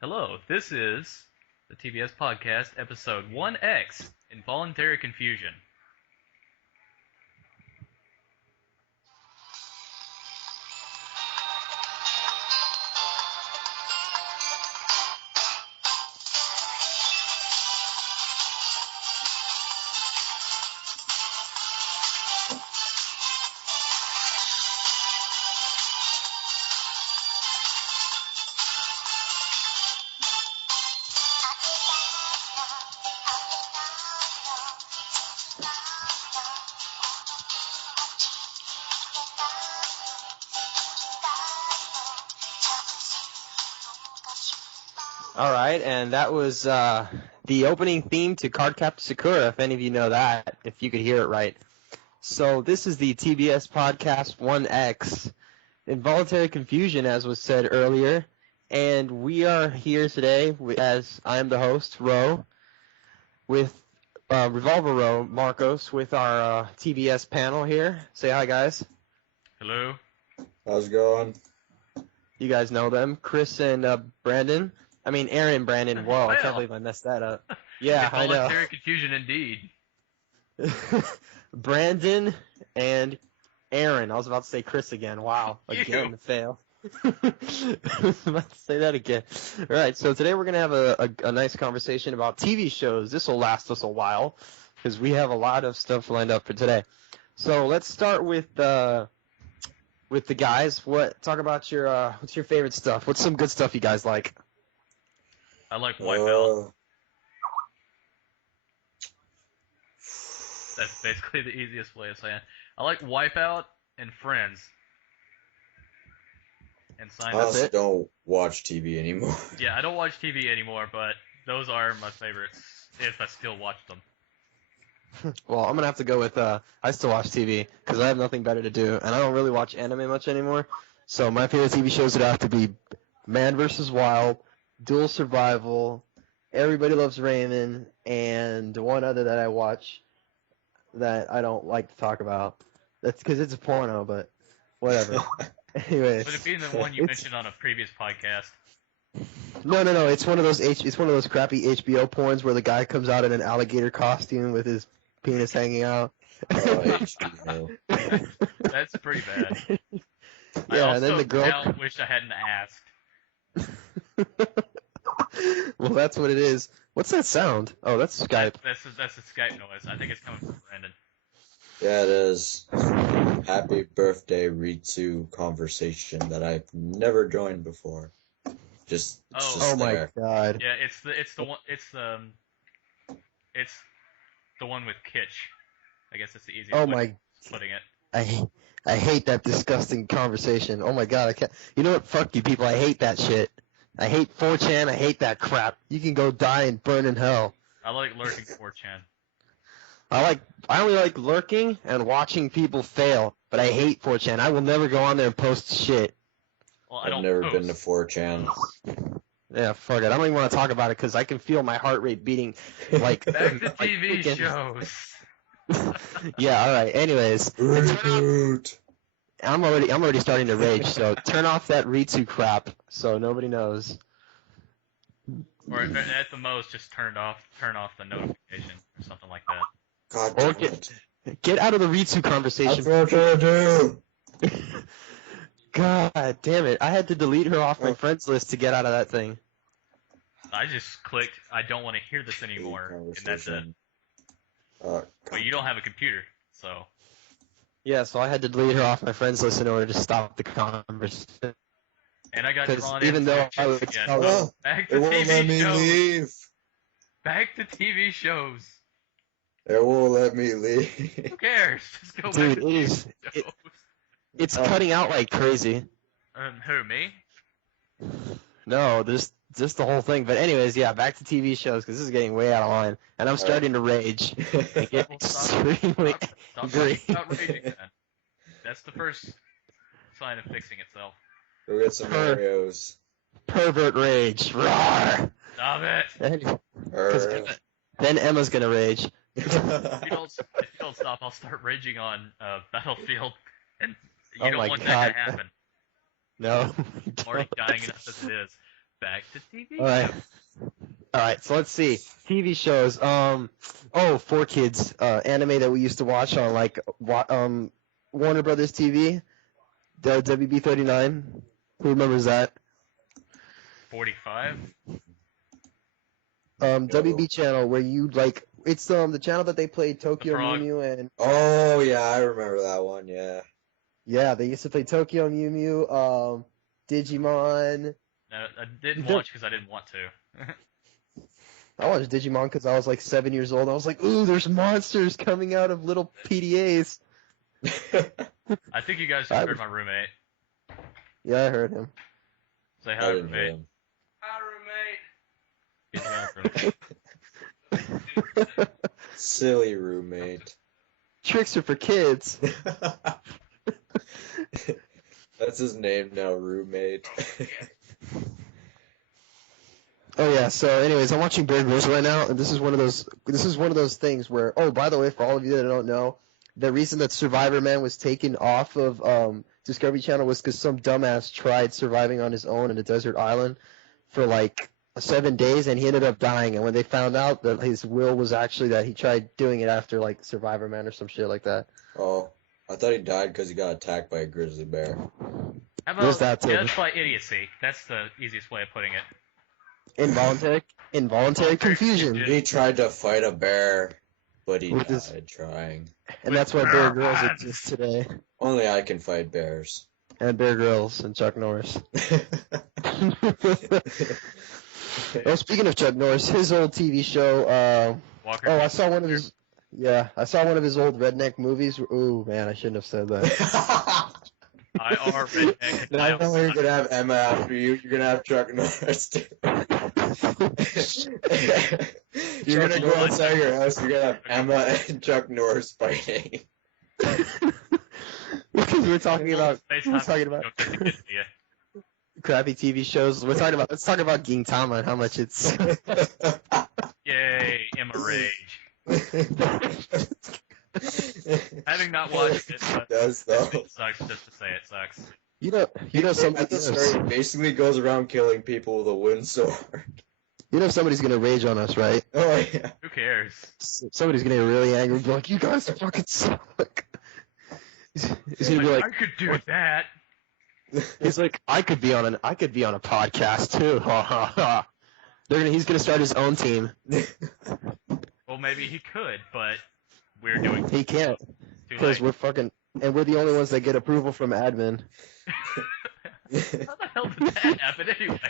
Hello, this is the TBS podcast, episode 1X, Involuntary Confusion. All right, and that was the opening theme to Cardcaptor Sakura, if any of you know that, if you could hear it right. So this is the TBS podcast 1X, Involuntary Confusion, as was said earlier, and we are here today, as I am the host, Ro, with Revolver Ro, Marcos, with our TBS panel here. Say hi, guys. Hello. How's it going? You guys know them, Chris and Brandon. I mean, Aaron, Brandon. Whoa, I can't believe I messed that up. Yeah, I know. Involuntary confusion indeed. Brandon and Aaron. I was about to say Chris again. Wow, again, fail. I was about to say that again. All right, so today we're going to have a nice conversation about TV shows. This will last us a while because we have a lot of stuff lined up for today. So let's start with the guys. Talk about your what's your favorite stuff? What's some good stuff you guys like? I like Wipeout. That's basically the easiest way of saying it. I like Wipeout and Friends. And I also don't watch TV anymore. Yeah, I don't watch TV anymore, but those are my favorites, if I still watch them. Well, I'm going to have to go with I still watch TV because I have nothing better to do, and I don't really watch anime much anymore. So my favorite TV shows would have to be Man vs. Wild, Dual Survival, Everybody Loves Raymond, and one other that I watch that I don't like to talk about. That's because it's a porno, but whatever. Anyways, Would it be the one you mentioned on a previous podcast? No. It's one of those crappy HBO porns where the guy comes out in an alligator costume with his penis hanging out. HBO. That's pretty bad. Yeah, and then the girl. I wish I hadn't asked. Well, that's what it is. What's that sound? Oh, that's Skype. That's the Skype noise. I think it's coming from Brandon. Yeah, it is. Happy birthday, Ritsu conversation that I've never joined before. Just oh my god. Yeah, it's the one with Kitsch. I guess that's the easiest way of putting it. I hate that disgusting conversation. Oh my god, I can't. You know what? Fuck you people. I hate that shit. I hate 4chan. I hate that crap. You can go die and burn in hell. I like lurking 4chan. I only like lurking and watching people fail, but I hate 4chan. I will never go on there and post shit. Well, I've never been to 4chan. Yeah, fuck it. I don't even want to talk about it because I can feel my heart rate beating like. Back to TV shows. Yeah. All right. Anyways, I'm already starting to rage. So turn off that Ritsu crap so nobody knows. Or at the most, just turn off the notification or something like that. God Or damn it. get out of the Ritsu conversation. That's what I'm trying to do. God damn it! I had to delete her off my friends list to get out of that thing. I just clicked, I don't want to hear this anymore, and that's it. But you don't have a computer, so... Yeah, so I had to delete her off my friends list in order to stop the conversation. And I got drawn even into though I would again. tell them, Back to It won't let TV me shows. leave. Back to TV shows. It won't let me leave. Who cares? Just go Dude, back to it TV is- shows. it's cutting out like crazy. Who, me? No, just the whole thing. But anyways, yeah, back to TV shows because this is getting way out of line, and I'm starting to rage. I get Well, extremely angry. Stop raging then. That's the first sign of fixing itself. Go get some Oreos. Pervert rage. Roar! Stop it! Then Emma's gonna rage. If you don't stop, I'll start raging on Battlefield, and you Oh don't my want God. that to happen. No. I'm already dying enough as it is. Back to TV. All right. All right, so let's see. TV shows. Four Kids, anime that we used to watch on like Warner Brothers TV, the WB39. Who remembers that? 45. WB channel where you like it's the channel that they played Tokyo Mew Frog. Mew and Oh yeah, I remember that one. Yeah. they used to play Tokyo Mew Mew, Digimon. No, I didn't watch because I didn't want to. I watched Digimon because I was like 7 years old. I was like, ooh, there's monsters coming out of little PDAs. I think you guys just heard my roommate. Yeah, I heard him. Say I hi, didn't hear roommate. him. Hi, roommate. Get the bathroom. Silly roommate. Tricks are for kids. That's his name now, roommate. Oh yeah. So, anyways, I'm watching Bear Grylls right now, and this is one of those things where. Oh, by the way, for all of you that don't know, the reason that Survivor Man was taken off of Discovery Channel was because some dumbass tried surviving on his own in a desert island for like 7 days, and he ended up dying. And when they found out that his will was actually that he tried doing it after like Survivor Man or some shit like that. Oh, I thought he died because he got attacked by a grizzly bear. How There's about that too. just by idiocy? That's the easiest way of putting it. Involuntary confusion. He tried to fight a bear, but he With died his- trying. And that's why Bear Grylls exists today. Only I can fight bears. And Bear Grylls and Chuck Norris. Oh, speaking of Chuck Norris, his old TV show. Walker. I saw one of his. Yeah, I saw one of his old redneck movies. Ooh, man, I shouldn't have said that. IR redneck. Not only are you gonna have Emma after you, you're gonna have Chuck Norris too. You're gonna go outside your house, you're gonna have Emma and Chuck Norris fighting. Because we're talking about FaceTime. crappy TV shows. Let's talk about Gintama and how much it's. Yay, Emma Rage. Having not watched it, but does though. it sucks just to say it sucks. You know somebody. At the start, he basically goes around killing people with a wind sword. You know somebody's gonna rage on us, right? Oh yeah. Who cares? Somebody's gonna get really angry and be like, "You guys fucking suck." He's gonna be like, I could do that. he's like, I could be on a podcast too. Ha ha ha. He's gonna start his own team. Well, maybe he could, but we're doing He can't too because late. we're the only ones that get approval from admin. How the hell did that happen anyway?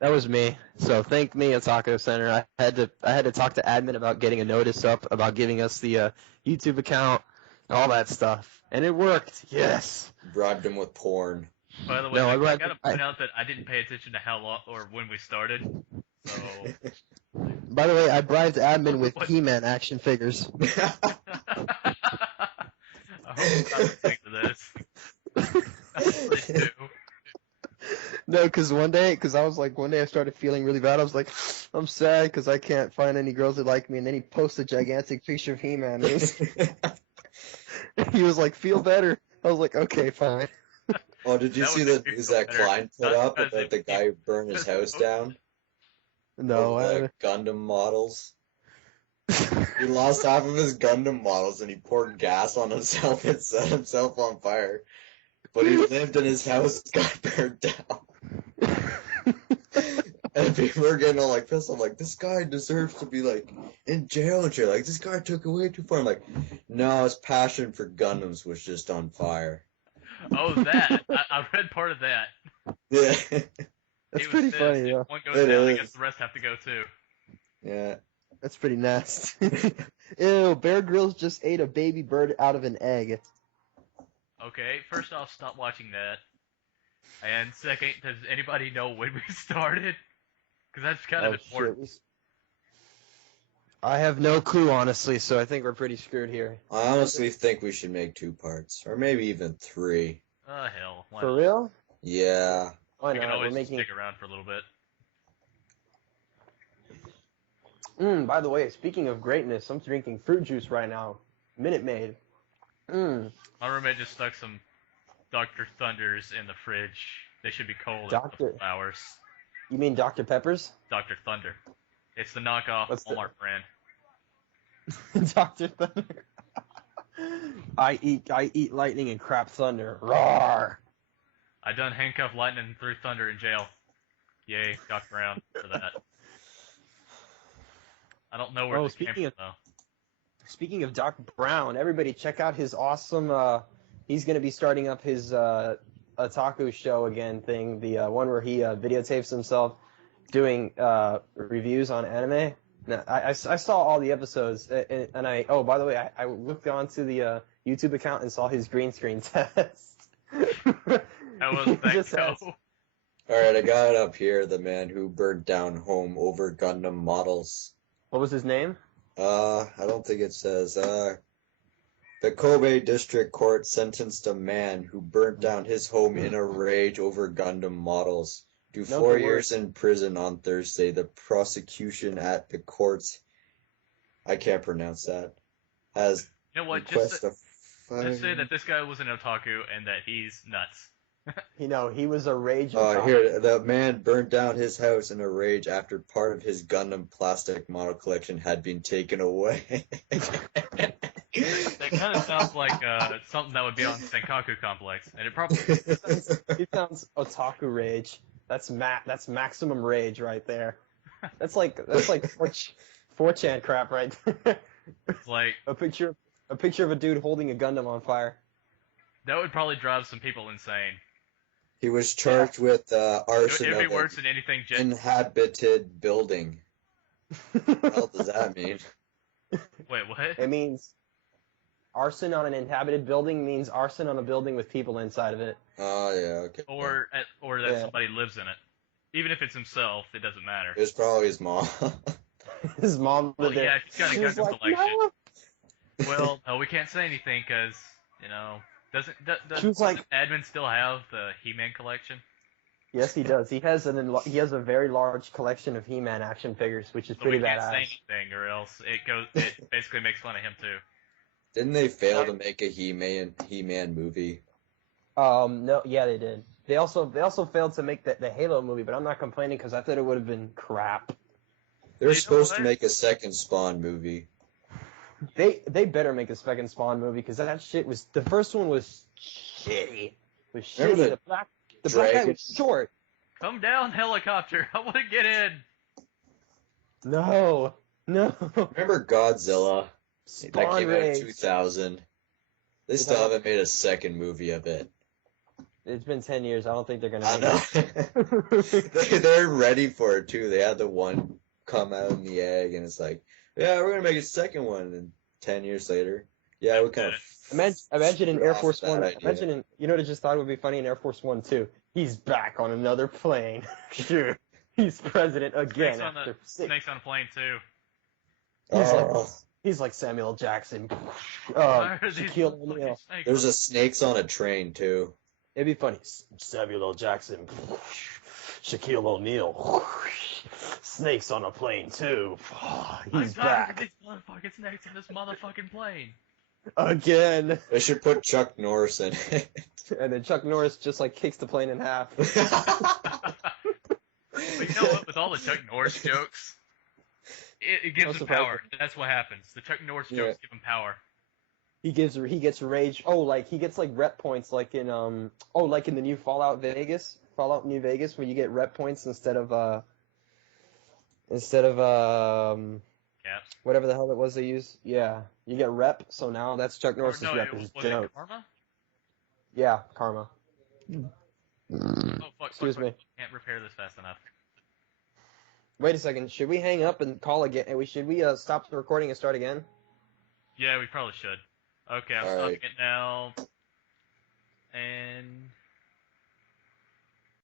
That was me. So thank me at Taco Center. I had to talk to admin about getting a notice up about giving us the YouTube account, all that stuff, and it worked. Yes. Bribed him with porn. By the way, No, I I- gotta point out that I didn't pay attention to how long or when we started. So By the way, I bribed admin with He-Man action figures. I hope I'm not listening to this. I really do. No, because one day I started feeling really bad. I was like, I'm sad because I can't find any girls that like me. And then he posted a gigantic picture of He-Man. He was like, feel better. I was like, okay, fine. Oh, did you That see would the make me news feel that better. Klein put Not up because about the it- guy who burned his house down? No, Of the Gundam models. He lost half of his Gundam models and he poured gas on himself and set himself on fire. But he lived and his house got burned down. And people are getting all like pissed. I'm like, this guy deserves to be like in jail and shit. Like, this guy took it way too far. I'm like, no, his passion for Gundams was just on fire. Oh, that. I read part of that. Yeah. That's He was pretty pissed. funny, If yeah. one goes It down, I is. guess the rest have to go too. Yeah. That's pretty nasty. Ew, Bear Grylls just ate a baby bird out of an egg. Okay, first off, stop watching that. And second, does anybody know when we started? Because that's kind of important. shit. I have no clue, honestly, so I think we're pretty screwed here. I honestly think we should make 2 parts. Or maybe even 3. Oh, hell. Why For not? real? Yeah. Why We can not? We're always making. stick around for a little bit. By the way, speaking of greatness, I'm drinking fruit juice right now. Minute Maid. My roommate just stuck some Dr. Thunders in the fridge. They should be cold in a Dr. couple hours. You mean Dr. Pepper's? Dr. Thunder. It's the knockoff What's the- Walmart brand. Dr. Thunder. I eat lightning and crap thunder. Roar! I done handcuff lightning through thunder in jail. Yay, Doc Brown for that. I don't know where this came from though. Speaking of Doc Brown, everybody check out his awesome. He's going to be starting up his otaku show again thing, the one where he videotapes himself doing reviews on anime. Now, I saw all the episodes, and by the way, I looked onto the YouTube account and saw his green screen test. How was that go? Alright, I got it up here. The man who burned down home over Gundam models. What was his name? I don't think it says. The Kobe District Court sentenced a man who burnt down his home in a rage over Gundam models to 4 years in prison on Thursday. The prosecution at the courts, I can't pronounce that, has You know what? Just say that this guy was an otaku and that he's nuts. He was a rage. Here, the man burned down his house in a rage after part of his Gundam plastic model collection had been taken away. That kind of sounds like something that would be on Senkaku Complex, and it probably is. It sounds otaku rage. That's maximum rage right there. That's like 4chan crap right there. It's like a picture of a dude holding a Gundam on fire. that would probably drive some people insane. He was charged with arson It'd be of worse than anything. an inhabited building. What the hell does that mean? Wait, what? It means arson on an inhabited building means arson on a building with people inside of it. Oh, yeah, okay. Or that somebody lives in it. Even if it's himself, it doesn't matter. It was probably his mom. His mom Well, lived there. yeah, he's got a She was Gundam like, collection. "No." Well, no, we can't say anything because She was like- doesn't Admin still have the He-Man collection? Yes, he does. He has a very large collection of He-Man action figures, which is So pretty we can't badass. say anything, or else it basically makes fun of him too. Didn't they fail to make a He-Man movie? No, yeah, they did. They also failed to make the Halo movie, but I'm not complaining because I thought it would have been crap. They were You know supposed to what? make a second Spawn movie. They better make a second Spawn movie because that shit was the first one was shitty. Remember The black guy dragon? was short. Come down, helicopter! I want to get in. No. Remember Godzilla? That Spawn came out in rage. 2000. They still haven't made a second movie of it. It's been 10 years. I don't think they're gonna I make know. it. They're ready for it too. They had the one come out in the egg, and it's like, yeah, we're gonna make a second one. And 10 years later, yeah, we kind of. Imagine in Air off Force that One. idea. Imagine you know what I just thought would be funny in Air Force One too. He's back on another plane. Sure. He's president again after six. Snakes on a plane too. He's like Samuel Jackson. Why are these Shaquille fucking O'Neal. snakes There's on- a snakes on a train too. It'd be funny. Samuel L. Jackson. Shaquille O'Neal. Snakes on a plane too. He's I'm tired of back these motherfucking snakes on this motherfucking plane. again. They should put Chuck Norris in it. And then Chuck Norris just like kicks the plane in half. But you know what? With all the Chuck Norris jokes, it gives him surprising. power. That's what happens. The Chuck Norris Yeah. jokes give him power. He gets rage. Oh, like he gets like rep points, like in like in the new Fallout New Vegas, where you get rep points instead of Caps. whatever the hell it was they use. Yeah, you get rep. So now that's Chuck Norris's No, rep. was Is it joke. Karma? Yeah, karma. Oh, fuck. Excuse me. Can't repair this fast enough. Wait a second. Should we hang up and call again? Should we stop the recording and start again? Yeah, we probably should. Okay, I'm All stopping right. it now. And